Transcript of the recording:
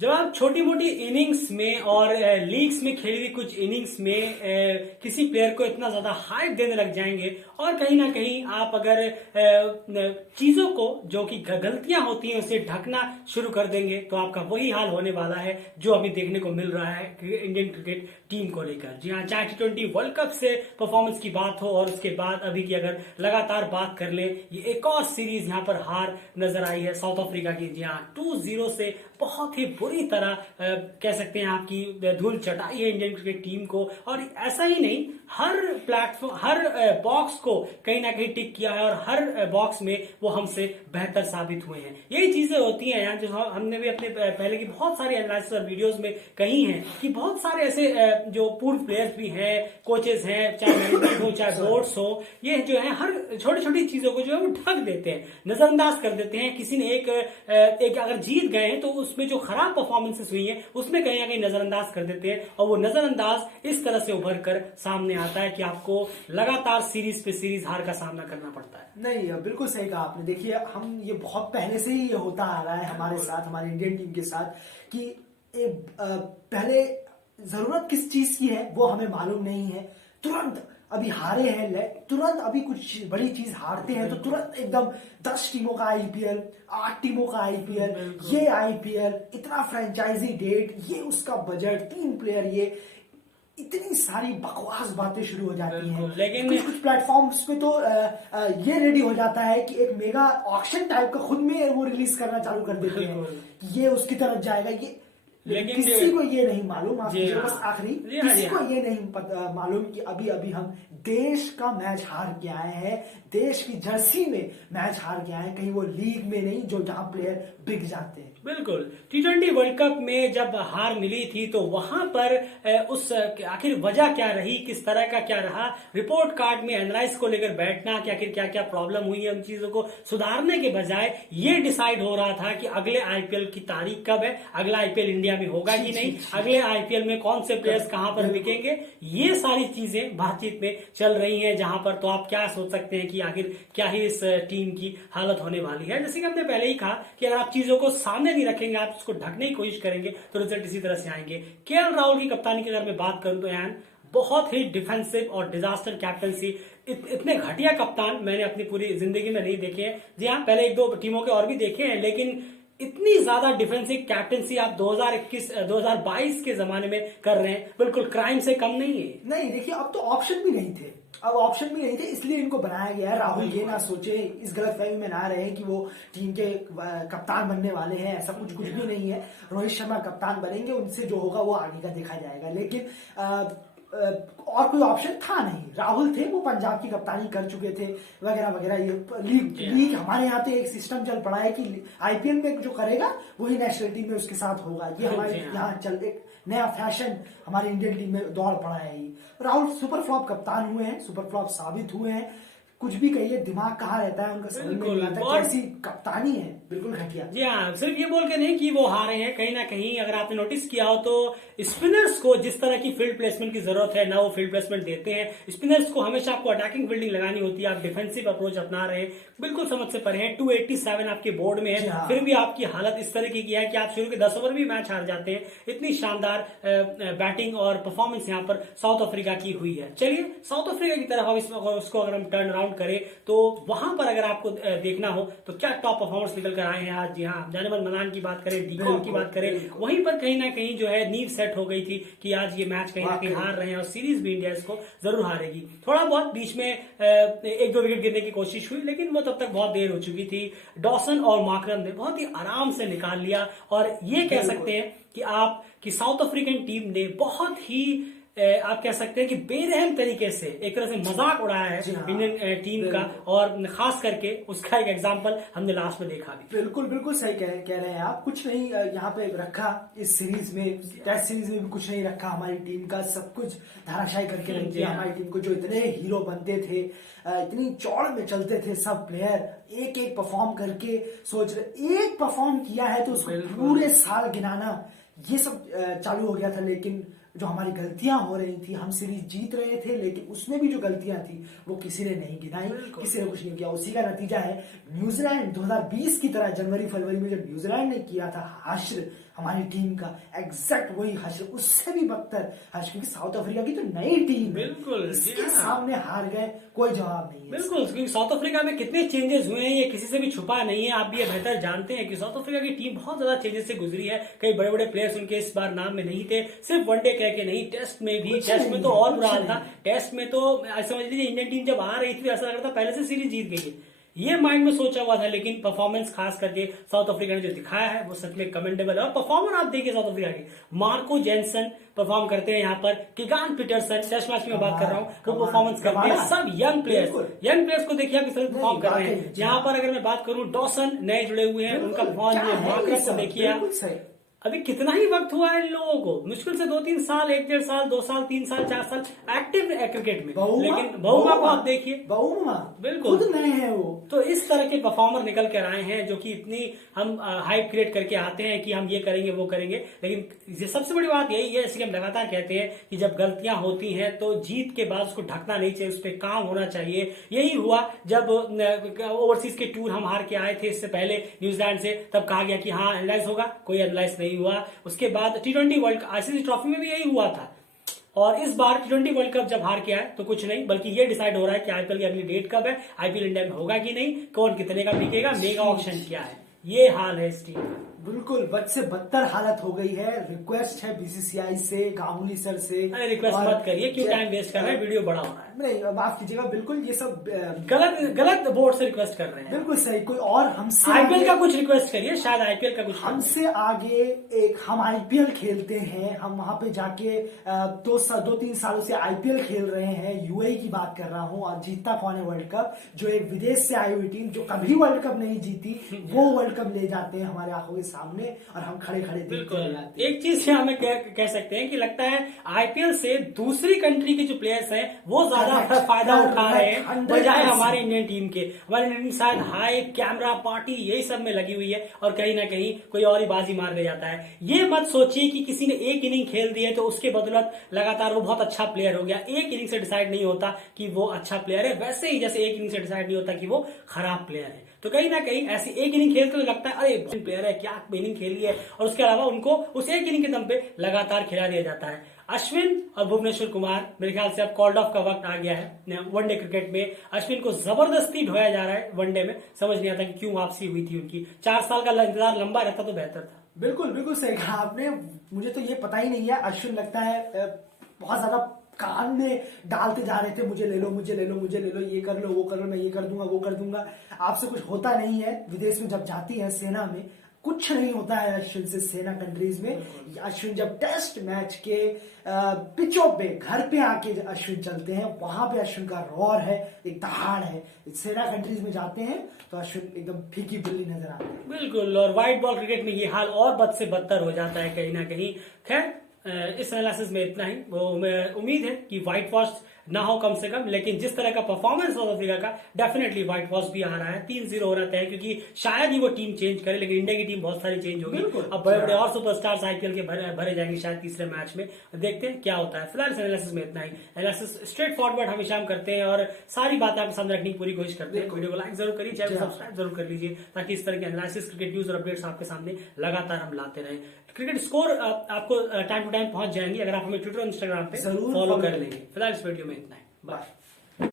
जब आप छोटी मोटी इनिंग्स में और लीग्स में खेली हुई कुछ इनिंग्स में किसी प्लेयर को इतना ज्यादा हाइप देने लग जाएंगे और कहीं ना कहीं आप अगर चीजों को जो कि गलतियां होती हैं उसे ढकना शुरू कर देंगे तो आपका वही हाल होने वाला है जो अभी देखने को मिल रहा है इंडियन क्रिकेट टीम को लेकर। जी हाँ, चाहे T20 वर्ल्ड कप से परफॉर्मेंस की बात हो और उसके बाद अभी की अगर लगातार बात कर ले, ये एक और सीरीज यहाँ पर हार नजर आई है साउथ अफ्रीका की। जी हाँ, 2-0 से बहुत ही बुरी तरह कह सकते हैं आपकी धूल चटाई है इंडियन क्रिकेट टीम को। और ऐसा ही नहीं, हर प्लेटफॉर्म हर बॉक्स को कहीं ना कहीं टिक किया है और हर बॉक्स में वो हमसे बेहतर साबित हुए हैं। यही चीजें होती हैं यार, जो हमने भी अपने पहले की बहुत सारी एनालिसिस और वीडियोस में कही हैं कि बहुत सारे ऐसे जो पूर्व प्लेयर्स भी हैं, कोचेस हैं, चाहे मैनेजमेंट हो चाहे बोर्ड्स हो, ये जो है हर छोटी छोटी चीजों को जो है वो ढक देते हैं, नजरअंदाज कर देते हैं। किसी ने एक अगर जीत गए हैं तो उसमें जो खराब परफॉर्मेंसेस हुई हैं उसमें कहीं ना कहीं नजरअंदाज कर देते हैं और वो नजरअंदाज इस तरह से उभर कर सामने आता है कि आपको लगातार सीरीज पे सीरीज हार का सामना करना पड़ता है। नहीं, बिल्कुल सही कहा आपने। देखिए, हम ये बहुत पहले से ही ये होता आ रहा है हमारे साथ, हमारी इंडियन टीम के साथ, कि पहले जरूरत किस चीज की है वो हमें मालूम नहीं है। तुरंत अभी हारे हैं, तुरंत अभी कुछ बड़ी चीज हारते हैं तो तुरंत एकदम 10 टीमों का आईपीएल, 8 टीमों का आईपीएल, ये आईपीएल, इतना फ्रेंचाइजी डेट, ये उसका बजट, 3 प्लेयर, ये इतनी सारी बकवास बातें शुरू हो जाती हैं। लेकिन कुछ प्लेटफॉर्म्स पे तो ये रेडी हो जाता है कि एक मेगा ऑक्शन टाइप का खुद में वो रिलीज करना चालू कर देते हैं, ये उसकी तरफ जाएगा। ये लेकिन किसी को ये नहीं मालूम, आप बस आखिरी किसी को ये नहीं मालूम कि अभी अभी हम देश का मैच हार के आए हैं, देश की जर्सी में मैच हार के आए हैं, कहीं वो लीग में नहीं जो जहां प्लेयर बिक जाते हैं। बिल्कुल, T20 वर्ल्ड कप में जब हार मिली थी तो वहां पर उस आखिर वजह क्या रही, किस तरह का क्या रहा, रिपोर्ट कार्ड में एनालाइज को लेकर बैठना कि आखिर क्या क्या प्रॉब्लम हुई है, उन चीजों को सुधारने के बजाय ये डिसाइड हो रहा था कि अगले आईपीएल की तारीख कब है, अगला आईपीएल इंडिया में होगा कि नहीं, अगले आईपीएल में कौन से प्लेयर्स कहां पर बिकेंगे। ये सारी चीजें बातचीत में चल रही हैं, जहां पर तो आप क्या सोच सकते हैं कि आखिर क्या ही इस टीम की हालत होने वाली है। जैसे कि हमने पहले ही कहा कि अगर आप चीजों को सामने नहीं रखेंगे, आप उसको ढकने की कोशिश करेंगे तो रिजल्ट इसी तरह से आएंगे। केएल राहुल की कप्तानी की अगर मैं बात करूं तो यान बहुत ही डिफेंसिव और डिजास्टर कैप्टनसी, इतने घटिया कप्तान मैंने अपनी पूरी जिंदगी में नहीं देखे हैं। जी हाँ, पहले 1-2 टीमों के और भी देखे हैं, लेकिन इतनी ज्यादा डिफेंसिव कैप्टनसी आप 2021-2022 के जमाने में कर रहे हैं, बिल्कुल क्राइम से कम नहीं है। नहीं, देखिए, अब तो ऑप्शन भी नहीं थे, अब ऑप्शन भी नहीं थे, इसलिए इनको बनाया गया है। राहुल ये ना सोचे, इस गलतफहमी में ना रहे कि वो टीम के कप्तान बनने वाले हैं, ऐसा कुछ भी नहीं है। रोहित शर्मा कप्तान बनेंगे, उनसे जो होगा वो आगे का देखा जाएगा। लेकिन और कोई ऑप्शन था नहीं, राहुल थे, वो पंजाब की कप्तानी कर चुके थे वगैरह वगैरह। ये लीग हमारे यहाँ तो एक सिस्टम चल पड़ा है कि आईपीएल में जो करेगा वही नेशनल टीम में उसके साथ होगा। ये हमारे यहाँ चल एक नया फैशन हमारी इंडियन टीम में दौड़ पड़ा है। राहुल सुपर फ्लॉप कप्तान हुए हैं, सुपर फ्लॉप साबित हुए हैं। कुछ भी कहिए, दिमाग कहाँ रहता है उनका समझ में नहीं आता, कैसी कप्तानी है, बिल्कुल घटिया। जी हाँ, सिर्फ ये बोल के नहीं कि वो हारे हैं, कहीं ना कहीं अगर आपने नोटिस किया हो तो स्पिनर्स को जिस तरह की फील्ड प्लेसमेंट की जरूरत है ना वो फील्ड प्लेसमेंट देते हैं। स्पिनर्स को हमेशा आपको अटैकिंग फील्डिंग लगानी होती है, आप डिफेंसिव अप्रोच अपना रहे हैं, बिल्कुल समझ से परे हैं। 287 आपके बोर्ड में है, हाँ। फिर भी आपकी हालत इस तरह की है कि आप शुरू के 10 ओवर भी मैच हार जाते हैं। इतनी शानदार बैटिंग और परफॉर्मेंस यहाँ पर साउथ अफ्रीका की हुई है। चलिए साउथ अफ्रीका की तरफ उसको अगर हम टर्न अराउंड करें तो वहां पर अगर आपको देखना हो तो क्या टॉप परफॉर्मर्स निकल कर आए हैं आज। जी हाँ, जानेमन मनान की बात करें, डीकॉक की बात करें, वहीं पर कहीं ना कहीं जो है नींव सेट हो गई थी कि आज ये मैच कहीं ना कहीं हार रहे हैं और सीरीज भी इंडिया इसको जरूर हारेगी। थोड़ा बहुत बीच में 1-2 विकेट गिरने की कोशिश हुई, लेकिन वो तब तक बहुत देर हो चुकी थी। डॉसन और मार्करम ने बहुत ही आराम से निकाल लिया और ये कह सकते हैं कि साउथ अफ्रीकन टीम ने बहुत ही आप कह सकते हैं कि बेरहम तरीके से एक तरह से मजाक उड़ाया है इंडियन टीम का, और खास करके उसका एक एग्जांपल हमने लास्ट में देखा भी। बिल्कुल बिल्कुल सही कह रहे हैं आप। कुछ नहीं यहाँ पे रखा इस सीरीज में, टेस्ट सीरीज में भी कुछ नहीं रखा हमारी टीम का, सब कुछ धाराशायी करके रख दिया हमारी टीम को। जो इतने हीरो बनते थे, इतनी चौड़ में चलते थे सब प्लेयर, एक एक परफॉर्म करके सोच रहे, एक परफॉर्म किया है तो उसको पूरे साल गिनाना, ये सब चालू हो गया था। लेकिन जो हमारी गलतियां हो रही थी, हम सीरीज जीत रहे थे लेकिन उसमें भी जो गलतियां थी वो किसी ने नहीं गिनाई, किसी ने कुछ नहीं किया। उसी का नतीजा है न्यूजीलैंड 2020 की तरह जनवरी फरवरी में जब न्यूजीलैंड ने किया था हश्र हमारी टीम का, एग्जैक्ट वही हश्र, उससे भी बदतर हश्र, क्योंकि साउथ अफ्रीका की तो नई टीम बिल्कुल इसके सामने हार गए, कोई जवाब नहीं है। बिल्कुल, क्योंकि साउथ अफ्रीका में कितने चेंजेस हुए हैं ये किसी से भी छुपा नहीं है। आप भी ये बेहतर जानते हैं कि साउथ अफ्रीका की टीम बहुत ज्यादा चेंजेस से गुजरी है। कई बड़े बड़े प्लेयर्स उनके इस बार नाम में नहीं थे, सिर्फ वनडे कह के नहीं, टेस्ट में भी। टेस्ट में तो और बुरा हाल था। टेस्ट में तो समझ लीजिए इंडियन टीम जब आ रही थी ऐसा लग रहा था पहले से सीरीज जीत गई है, ये माइंड में सोचा हुआ था। लेकिन परफॉर्मेंस खास करके साउथ अफ्रीका ने जो दिखाया है वो सच में कमेंडेबल है। और परफॉर्मर आप देखिए साउथ अफ्रीका के, मार्को जेनसन परफॉर्म करते हैं यहाँ पर, किगान पीटरसन टेस्ट मैच में बात कर रहा हूँ, वो परफॉर्मेंस करते हैं। सब यंग प्लेयर्स को देखिए आप किस तरह परफॉर्म कर रहे हैं। यहाँ पर अगर मैं बात करूँ डॉसन नए जुड़े हुए हैं, उनका परफॉर्मेंस को देखिए आप। अभी कितना ही वक्त हुआ है इन लोगों को, मुश्किल से 2-3 साल, 1-1.5 साल, 2 साल, 3 साल, 4 साल एक्टिव क्रिकेट में। लेकिन बहुमा को आप देखिए, बिल्कुल खुद नए हैं वो। तो इस तरह के परफॉर्मर निकल कर आए हैं जो कि इतनी हम हाइप क्रिएट करके आते हैं कि हम ये करेंगे वो करेंगे। लेकिन ये सबसे बड़ी बात यही है, इसलिए हम लगातार कहते हैं कि जब गलतियां होती हैं तो जीत के बाद उसको ढकना नहीं चाहिए, उस पर काम होना चाहिए। यही हुआ जब ओवरसीज के टूर हम हार के आए थे इससे पहले न्यूजीलैंड से, तब कहा गया कि हाँ एनालाइज होगा, कोई एनालाइज नहीं हुआ। उसके बाद T20 वर्ल्ड आईसीसी ट्रॉफी में भी यही हुआ था। और इस बार T20 वर्ल्ड कप जब हार के आए तो कुछ नहीं, बल्कि ये डिसाइड हो रहा है कि आईपीएल की अगली डेट कब है, आईपीएल इंडिया में होगा कि नहीं, कौन कितने का बिकेगा, मेगा ऑक्शन क्या है, ये हाल है इस टीम का। बिल्कुल बद से बदतर हालत हो गई है। रिक्वेस्ट है बीसीसीआई से, गांगुली सर से। अरे रिक्वेस्ट मत करिए, क्यों टाइम वेस्ट कर रहे हैं, वीडियो बड़ा हो रहा है। नहीं माफ कीजिएगा, बिल्कुल ये सब गलत बोर्ड से रिक्वेस्ट कर रहे हैं। बिल्कुल सही, कोई और हमसे आईपीएल का कुछ रिक्वेस्ट करिए, शायद आईपीएल का कुछ हमसे आगे एक हम आईपीएल खेलते हैं, हम वहां पे जाके 2-3 सालों से आईपीएल खेल रहे हैं, यूएई की बात कर रहा हूं, और जीतता कौन है वर्ल्ड कप, जो एक विदेश से आई हुई टीम जो कभी वर्ल्ड कप नहीं जीती वो वर्ल्ड कप ले जाते हैं हमारे आंखों के सामने, और हम खड़े खड़े देखते हैं। एक चीज यहाँ हमें कह सकते हैं कि लगता है आईपीएल से दूसरी कंट्री के जो प्लेयर्स हैं वो ज्यादा फायदा उठा रहे हैं बजाय हमारे इंडियन टीम के। हमारी इंडियन टीम शायद हाई कैमरा पार्टी यही सब में लगी हुई है और कहीं ना कहीं कोई और ही बाजी मार ले जाता है। ये मत सोचिए कि किसी ने एक इनिंग खेल दी है तो उसके बदौलत लगातार वो बहुत अच्छा प्लेयर हो गया। एक इनिंग से डिसाइड नहीं होता कि वो अच्छा प्लेयर है, वैसे ही जैसे एक इनिंग से डिसाइड नहीं होता कि वो खराब प्लेयर है। तो कहीं ना कहीं ऐसी एक इनिंग खेलते तो लगता है अरे प्लेयर है, क्या इनिंग खेली है, और उसके अलावा उनको उस एक इनिंग के दम पे लगातार खिला दिया जाता है। अश्विन और भुवनेश्वर कुमार, मेरे ख्याल से अब कॉल्ड ऑफ का वक्त आ गया है वनडे क्रिकेट में। अश्विन को जबरदस्ती ढोया जा रहा है वनडे में, समझ नहीं आता कि क्यों वापसी हुई थी उनकी। 4 साल का इंतजार लंबा रहता तो बेहतर था। बिल्कुल बिल्कुल सही कहा आपने, मुझे तो ये पता ही नहीं है। अश्विन लगता है बहुत ज्यादा कान में डालते जा रहे थे, मुझे ले लो मुझे ले लो मुझे ले लो, ये कर लो वो कर लो, मैं ये कर दूंगा वो कर दूंगा। आपसे कुछ होता नहीं है। विदेश में जब जाती है सेना में कुछ नहीं होता है अश्विन से, सेना कंट्रीज में। अश्विन जब टेस्ट मैच के पिचों पे घर पे आके अश्विन चलते हैं, वहां पे अश्विन का रॉर है, एक दहाड़ है। सेना कंट्रीज में जाते हैं तो अश्विन एकदम फीकी बिल्ली नजर आते हैं। बिल्कुल, और व्हाइट बॉल क्रिकेट में ये हाल और बद से बदतर हो जाता है कहीं ना कहीं। खैर इस एनालिसिस में इतना ही। वो उम्मीद है कि व्हाइट वॉश ना हो कम से कम, लेकिन जिस तरह का परफॉर्मेंस साउथ अफ्रीका का, डेफिनेटली व्हाइट वॉश भी आ रहा है। 3-0 हो रहा है क्योंकि शायद ही वो टीम चेंज करे, लेकिन इंडिया की टीम बहुत सारी चेंज होगी। अब बड़े बड़े और सुपरस्टार्स आईपीएल के भरे जाएंगे शायद तीसरे मैच में, देखते हैं क्या होता है। फिलहाल इस एनालिसिस में इतना ही। एनालिसिस स्ट्रेट फॉरवर्ड हमेशा हम करते हैं और सारी बातें आपके सामने रखने की पूरी कोशिश करते हैं। वीडियो को लाइक जरूर करिए, चैनल को सब्सक्राइब जरूर कर लीजिए, ताकि इस तरह के एनालिसिस, क्रिकेट न्यूज और अपडेट्स आपके सामने लगातार हम लाते रहे। क्रिकेट स्कोर आपको टाइम टू टाइम पहुंच जाएंगे अगर आप हमें ट्विटर और इंस्टाग्राम पे फॉलो कर लेंगे। फिलहाल इस वीडियो में इतना ही, बाय।